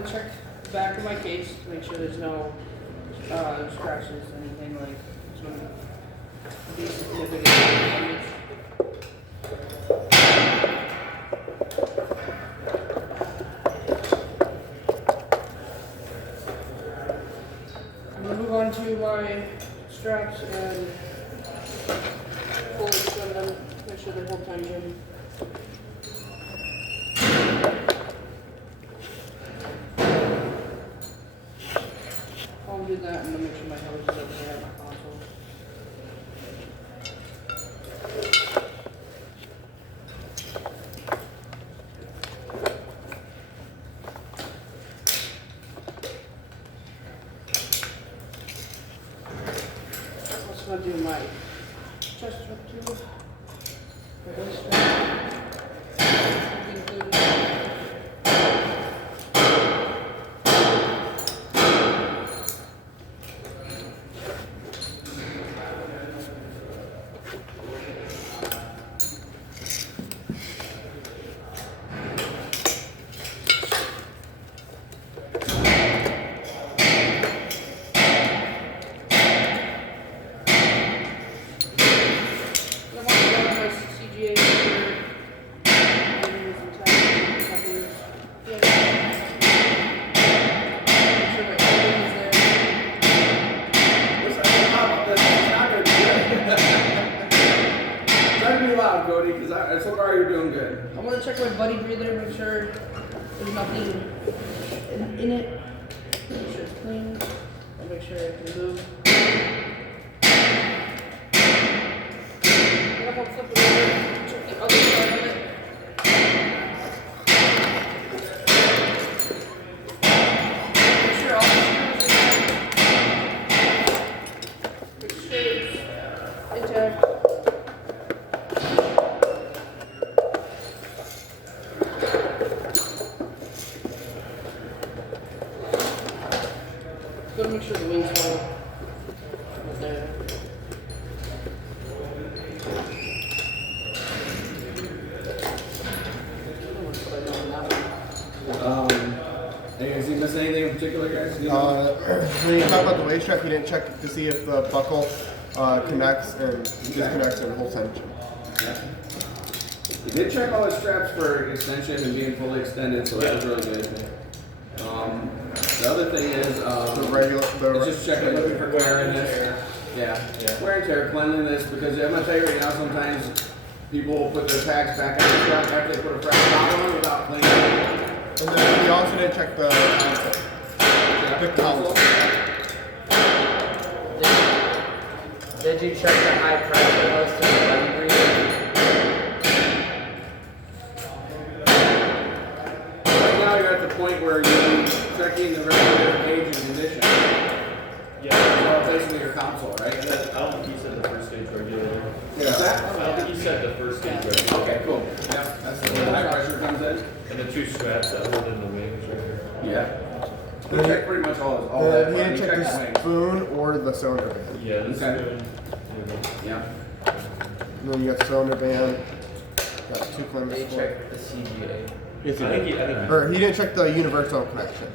gonna check the back of my case to make sure there's no scratches, anything like some be significant damage. I'm gonna move on to my straps and fully trim them, make sure they hold tension. I'll do that and then make sure my hose is over here at my console. Also gonna do my chest strap too. The waist strap. Included. So far, you're doing good. I want to check my buddy breather, make sure there's nothing in it. Make sure it's clean. I'll make sure it can move. Then I'll flip it over, check the other side of it. Make sure all the screws are make sure it's intact. Gotta make sure the wings hold right there. Has he missed anything in particular, guys? When you talk about the waist strap, he didn't check to see if the buckle connects and disconnects and holds tension. Yeah. He did check all his straps for extension and being fully extended, so that was really good. The other thing is, just checking for wear and tear. Yeah, wear and tear, cleanliness, because I'm gonna tell you right now, sometimes people will put their packs back on the strap after they put a fresh top on without cleaning it. And then we also didn't check the console. Did you check the high pressure hose to the buddy breather? Right now you're at the point where you're checking the regular gauge and condition. Yeah. So basically your console, right? I don't think he said the first stage regulator. Yeah. I don't think he said the first stage regulator. Okay, cool. Yeah, that's where the high pressure comes in. And the two straps that hold in the wings right here. Yeah. He checked pretty much all He that. didn't He check checked the wings. spoon or the cylinder band. Yeah, this Okay. spoon. Yeah. And then you got the cylinder band. Got two They clamps. checked the CGA. Yes, he I think did. Or he didn't check the universal connection.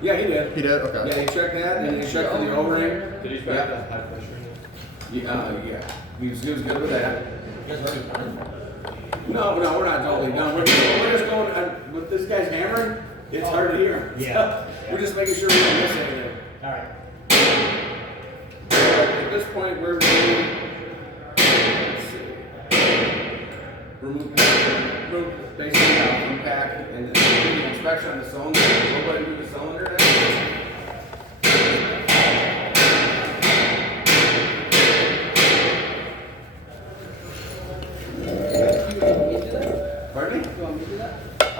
Yeah, he did. He did? Okay. Yeah, he checked that, and he checked for the O-ring. Did he check Yeah. the high pressure? Yeah. He was good with that. No, we're not totally done. We're just going, with this guy's hammering, it's hard to hear him. Yeah. We're just making sure we don't miss anything. All right. At this point, we're ready. Let's see. Remove basically out from pack and then do the inspection on the cylinder. Go ahead and do the cylinder now. Pardon me? You want me to do that? I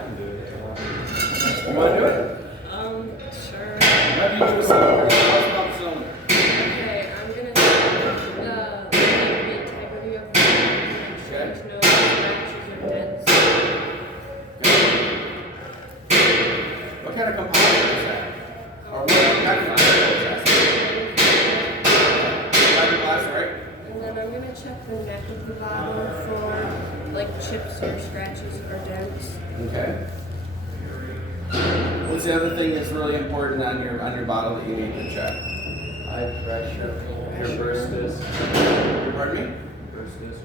can do it. You want to do it? Sure. How do you do a cylinder? How's about the cylinder? Okay, I'm gonna do the integrity of the there's no scratches or dents. What kind of composite is that? Or what kind of material is that? Fiberglass, right? And then I'm gonna check the neck of the bottle for like chips or scratches or dents. Okay. the other thing that's really important on your bottle that you need to check. High pressure. Your burst disc. Pardon me? Burst disc.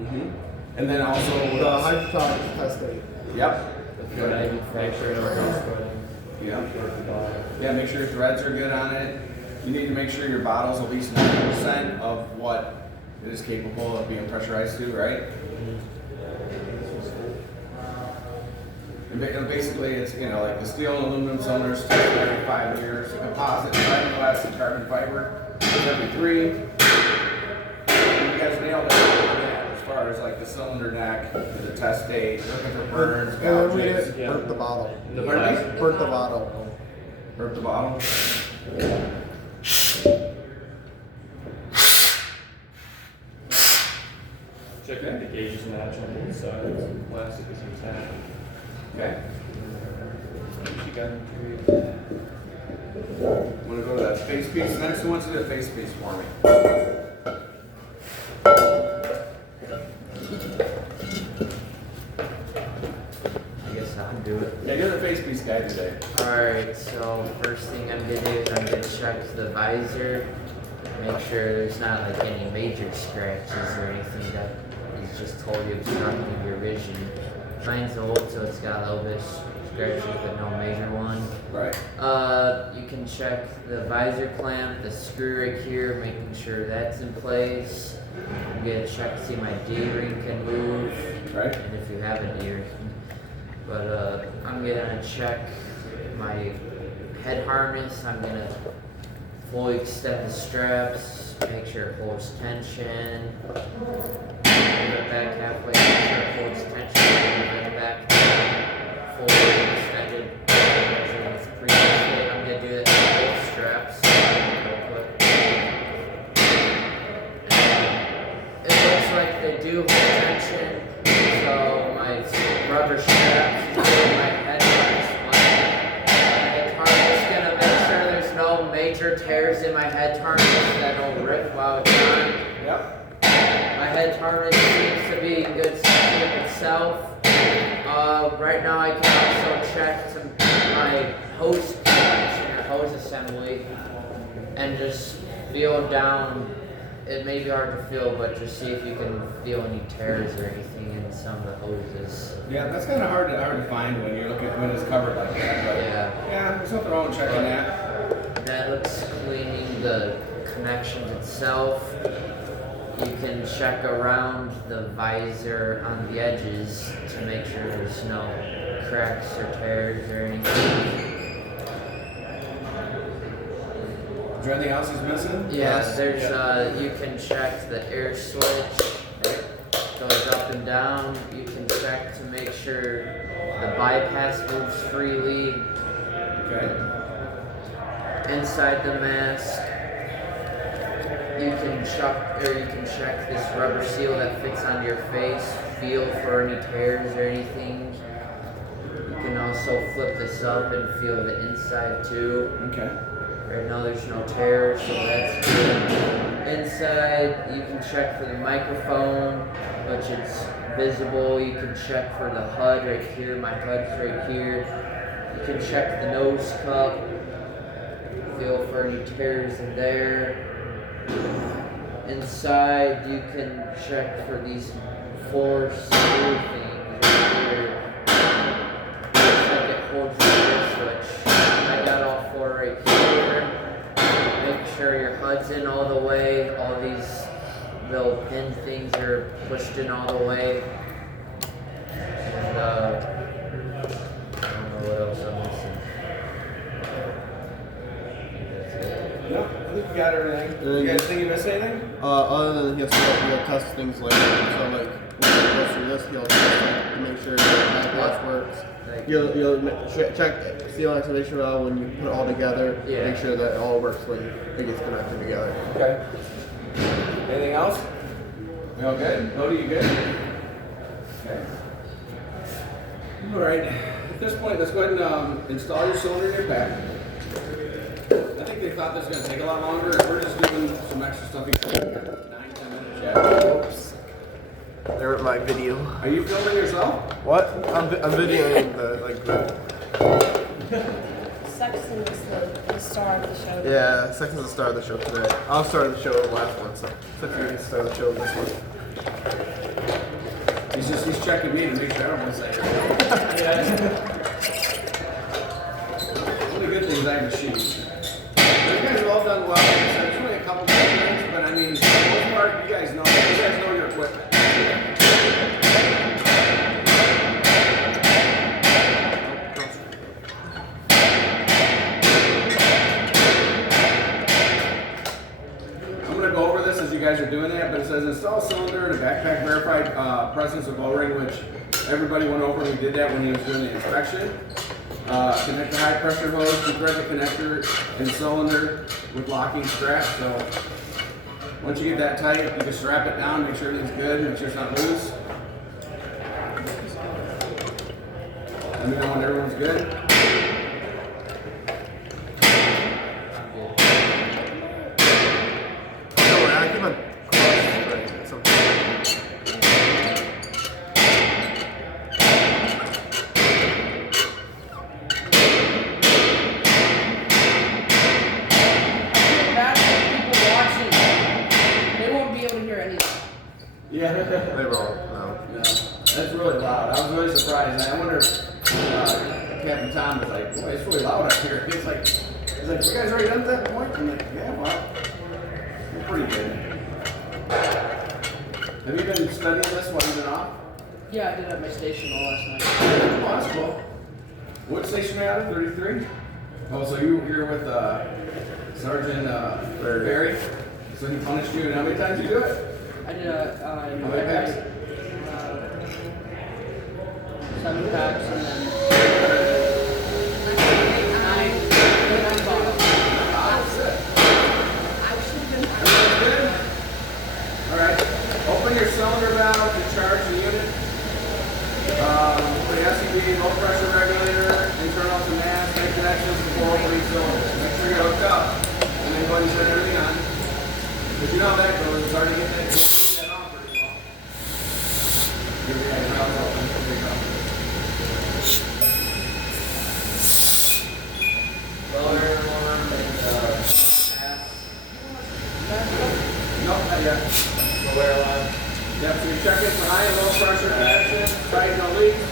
Mm-hmm. And then also The hydrostatic testing. Yep. Good. Make sure no burst sweating. Yeah. Work the bottle. Yeah, make sure your threads are good on it. You need to make sure your bottle's at least 90% of what it is capable of being pressurized to, right? And basically, it's, you know, like the steel and aluminum cylinders tested every 5 years. The composite, fiberglass, and carbon fiber is every 3. You guys nailed it on that as far as like the cylinder neck, the test date, looking for burns, And then we gouges. didn't burp the bottle. The Pardon me? plastic. Burp the bottle. Burp the bottle. Check that the gauges match on both sides. Plastic is intact. Okay. She got Want to go to that face piece next? Who wants to do a face piece for me? I guess I'll do it. Yeah, you're the face piece guy today. Alright, so first thing I'm gonna do is I'm gonna check the visor, make sure there's not like any major scratches or anything that is just totally obstructing your vision. Mine's old, so it's got a little bit of scratches, but no major one. Right. You can check the visor clamp, the screw right here, making sure that's in place. I'm gonna check to see my D-ring can move, Right. and if you have a D-ring. But I'm gonna check my head harness. I'm gonna fully extend the straps, make sure it holds tension. Move it back halfway, make sure it holds tension. Move it back fully extended. As it was previously. I'm gonna do that with both straps. Real quick. It looks like they do hold tension. So my rubber straps, my head harness, gonna make sure there's no major tears in my head harness that don't rip while it's on. Yep. My head harness seems to be in good shape itself. Right now I can also check my hose connection or hose assembly and just feel down. It may be hard to feel, but just see if you can feel any tears or anything in some of the hoses. Yeah, that's kind of hard to find when you look at when it's covered like that. But Yeah. there's nothing wrong with checking that. That looks cleaning the connections itself. You can check around the visor on the edges to make sure there's no cracks or tears or anything. Is there anything else he's missing? Yeah, there's you can check the air switch. Goes up and down. You can check to make sure the bypass moves freely. Okay. Inside the mask, you can check this rubber seal that fits on your face, feel for any tears or anything. You can also flip this up and feel the inside too. Okay. Right now there's no tears, so that's good. Inside, you can check for the microphone, which is visible. You can check for the HUD right here. My HUD's right here. You can check the nose cup. Feel for any tears in there. Inside, you can check for these 4 screw things right here. Looks like it holds the air switch. I got all 4 right here. Make sure your HUD's in all the way. All these little pin things are pushed in all the way. And I don't know what else I'm missing. That's it. No, I think you got everything. You guys think you missed anything? Other than he'll test things later. So like when he goes through this, he'll test it to make sure the bypass works. You'll check seal activation valve when you put it all together. Yeah. Make sure that it all works when it gets connected together. Okay. Anything else? We all good? Cody, you good? Okay. All right. At this point, let's go ahead and install your cylinder in your pack. I think they thought this was going to take a lot longer. We're just doing some extra stuff. 9-10 minutes. Yeah. Oops. There went my video. Are you filming yourself? What? I'm videoing the Sexton is the star of the show. Yeah, Sexton's the star of the show today. I'll star the show in the last one, so you're the star of the show in this one. He's checking me to make sure I don't miss anything. One of the good things I have a sheet. You guys have all done well. There's only a couple of things, but I mean, for the most part, you guys know your equipment. I'm gonna go over this as you guys are doing that, but it says install cylinder and a backpack verified presence of lowering, which everybody went over and we did that when he was doing the inspection. Connect the high pressure hose to thread the connector and cylinder with locking strap. So once you get that tight, you can strap it down, make sure everything's good, make sure it's not loose. Let me know when everyone's good. That's for people watching. They won't be able to hear anything. Yeah. They roll. No. No, that's really loud. I was really surprised. I wonder if Captain Tom was like, boy, it's really loud up here. He's like, you guys already done at that point? I'm like, yeah, well, we're pretty good. Have you been studying this while you've been off? Yeah, I did at my station all last night. Oh, that's cool. What station are you out of? 33? Oh, so you're with Sergeant Barry? So he punished you, and how many times did you do it? I did How many packs? 7 packs and then 9 bottles. Alright, open your cylinder valve to charge the unit. For the SCB, low pressure regulator, and turn off the mask, make connections before opening cylinders. Make sure you're hooked up, and then go ahead and turn everything on. But you know how that goes, it's hard to get that on pretty well. Give your guys valves open, there you go. Lower alarm and mask. Nope, not yet. Lower alarm. Yep, so you're checking for high and low pressure connection, tight, no leaks.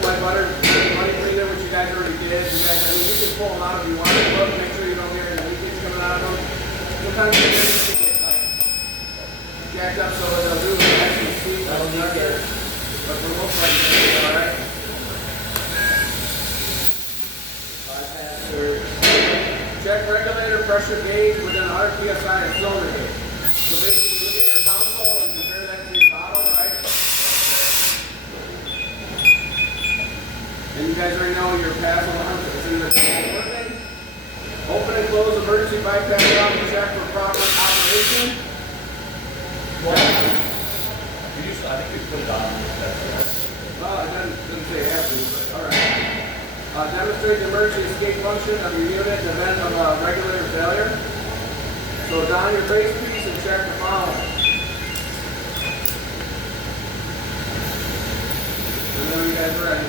Apply butter, money cleaner, which you guys already did. You guys, I mean, you can pull them out if you want to, but make sure you don't hear any leakage coming out of them. Sometimes you get like jacked up so they'll do the actual sweep, that'll leak it. But for the most part, you're gonna be alright. Check regulator pressure gauge within 100 psi of cylinder gauge. So basically, look at your console and compare that to your bottle, right? And you guys already know your pass alarm is either working. Open and close emergency bypass valve to check for proper operation. I think we put it on. Well, it doesn't say have to, but alright. Demonstrate the emergency escape function of your unit in the event of a regulator failure. So don your base piece and check the following. Whenever you guys are ready.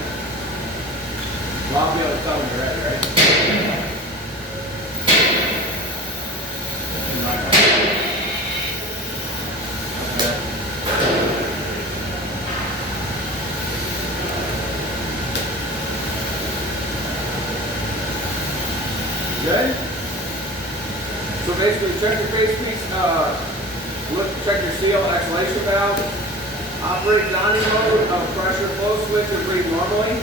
Well, I'll be able to tell when you're ready, right? Good? So basically check your face piece, check your seal exhalation valve, operate Donny mode of pressure flow switch and breathe normally.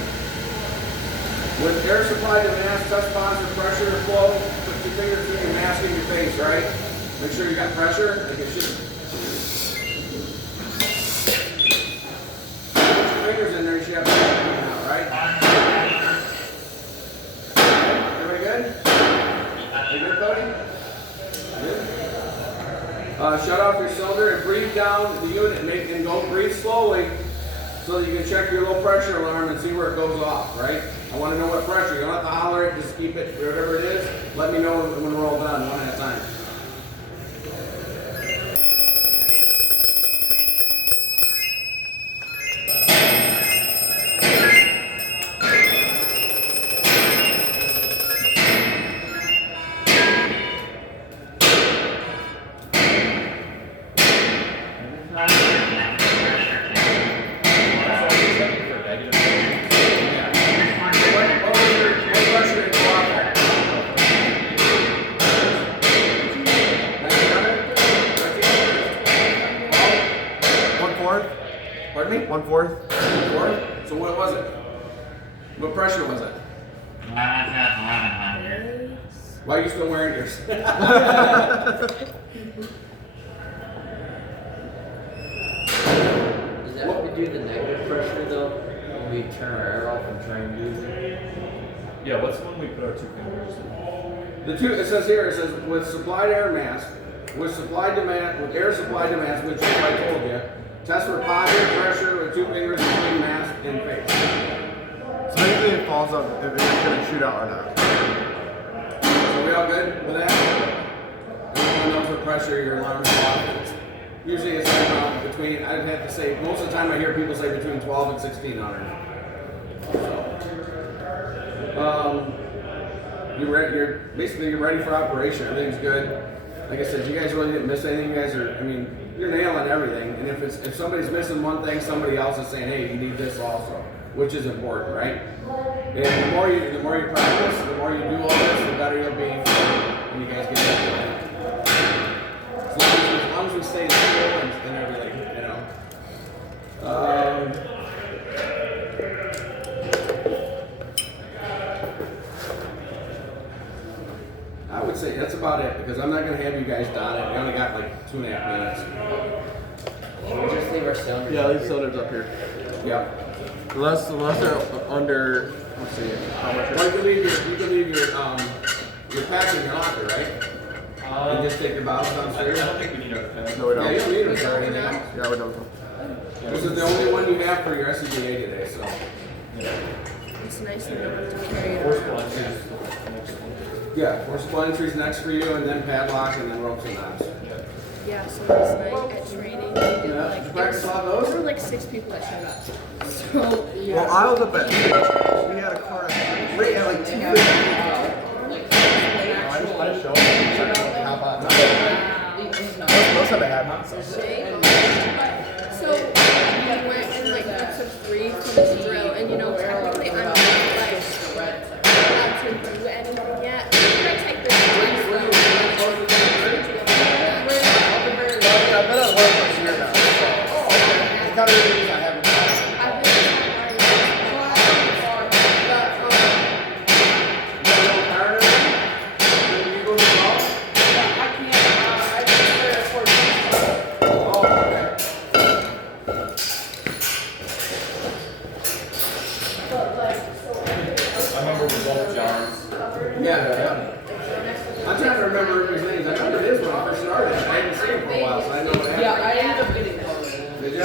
With air supply to mask, test positive pressure flow, put your fingers through your mask in your face, right? Make sure you got pressure, like it should. Put your fingers in there, you should have pressure coming out, right? Everybody good? You good, Cody? Good? Shut off your cylinder and breathe down the unit and go breathe slowly so that you can check your low pressure alarm and see where it goes off, right? I want to know what pressure. You don't have to holler it, just keep it, whatever it is. Let me know when we're all done, one at a time. fourth. Fourth? So what was it? What pressure was it? Why are you still wearing yours? Is that what we do the negative pressure though? When we turn our air off and try and use it? Yeah, what's when we put our 2 fingers in? The two, it says here, it says with supplied air mass, with air supply demands, which is what I told you, test for positive pressure with 2 fingers between mask and face. So basically it falls up if it's gonna shoot out or not. So we all good with that? Everyone knows what pressure your alarm is off. Usually it's between, I'd have to say, most of the time I hear people say between 12 and 1600. So, you're ready for operation. Everything's good. Like I said, you guys really didn't miss anything. You guys are, I mean, you're nailing everything. And if somebody's missing one thing, somebody else is saying, hey, you need this also, which is important, right? And the more you practice, the more you do all this, the better you'll be when you guys get into it. As long as we stay in school and everything, you know. I would say that's about it because I'm not going to have you guys done it. We only got like 2.5 minutes. Should we just leave our cylinders? Yeah, up leave here? cylinders up here. Yeah. Unless they're under, let's see, how much Well, you can leave your pack in your locker, right? And just take your bottles I downstairs. don't think we need our pen. No, we don't. Yeah, you don't need them for anything else. Yeah, we don't. This is the only one you have for your SCBA today, so. It's nice and able to carry it Forcible around. entry is the next one. Yeah, forcible entry's next for you, and then padlock, and then ropes and knots. Yeah, so last night at training, they did Yeah, like, did you practice all those? there were like 6 people that showed up. So, yeah. Well, I was up at, we had a car accident. Wait, at like 2:50. I just showed them. How about Wow. most of it had hot sauce. So we went in like groups of 3 for this drill, and you know, technically I'm not like allowed to do anything yet. I'm gonna take this one slow. I bet I learned from here now. It's kind of the reason I haven't done it. I've been I remember with both Johns. Yeah, yeah.